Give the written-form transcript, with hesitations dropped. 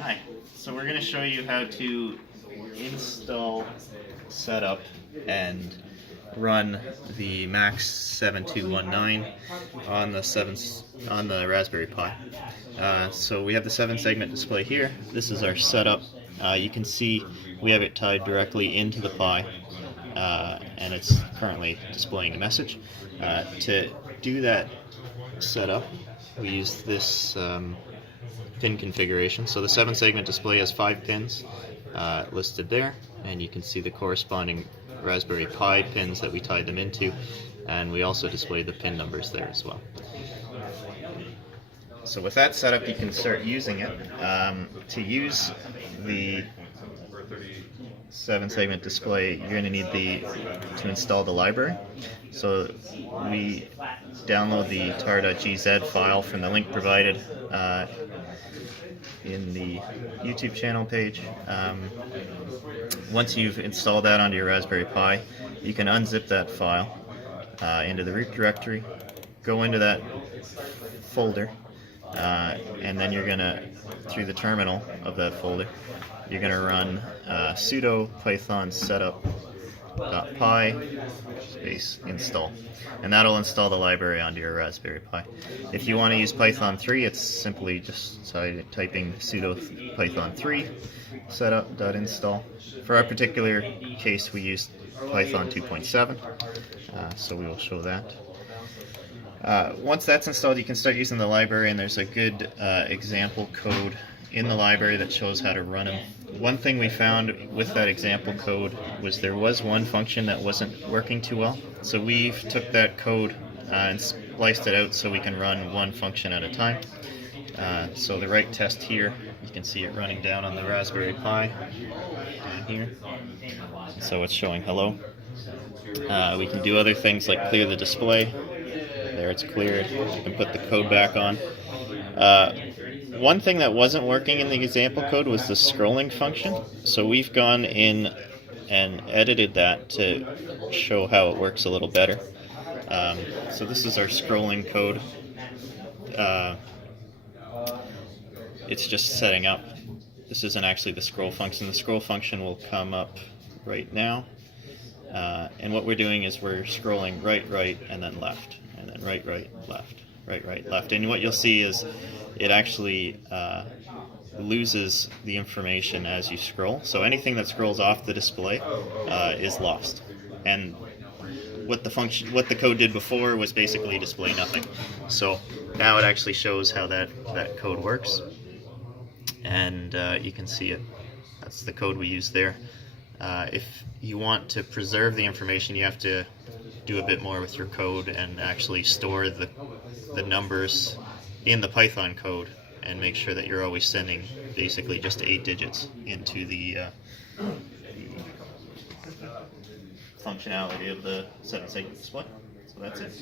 Hi, so we're going to show you how to install, set up, and run the Max7219 on the Raspberry Pi. So we have the 7-segment display here. This is our setup. You can see we have it tied directly into the Pi, and it's currently displaying a message. To do that setup, we use this pin configuration. So the 7-segment display has 5 pins listed there, and you can see the corresponding Raspberry Pi pins that we tied them into, and we also display the pin numbers there as well. So with that setup, you can start using it. To use the 7-segment display, you're going to need to install the library. So we download the tar.gz file from the link provided in the YouTube channel page. Once you've installed that onto your Raspberry Pi, you can unzip that file into the root directory, go into that folder, and then you're going to, through the terminal of that folder, you're going to run sudo python setup.py space install, and that'll install the library onto your Raspberry Pi. If you want to use Python 3, it's simply just typing sudo python 3 setup.install. For our particular case, we used Python 2.7, so we will show that. Once that's installed, you can start using the library, and there's a good example code in the library that shows how to run them. One thing we found with that example code was there was one function that wasn't working too well. So we took that code and spliced it out so we can run one function at a time. So the write test here, you can see it running down on the Raspberry Pi down here. So it's showing hello. We can do other things like clear the display. There, it's cleared. You can put the code back on. One thing that wasn't working in the example code was the scrolling function. So we've gone in and edited that to show how it works a little better. So this is our scrolling code. It's just setting up. This isn't actually the scroll function. The scroll function will come up right now. And what we're doing is we're scrolling right, and then left, and then right, left, right, left. And what you'll see is it actually loses the information as you scroll. So anything that scrolls off the display is lost. And what the code did before was basically display nothing. So now it actually shows how that code works. And you can see it. That's the code we use there. If you want to preserve the information, you have to do a bit more with your code and actually store the numbers in the Python code and make sure that you're always sending basically just 8 digits into the functionality of the 7-segment display. So that's it.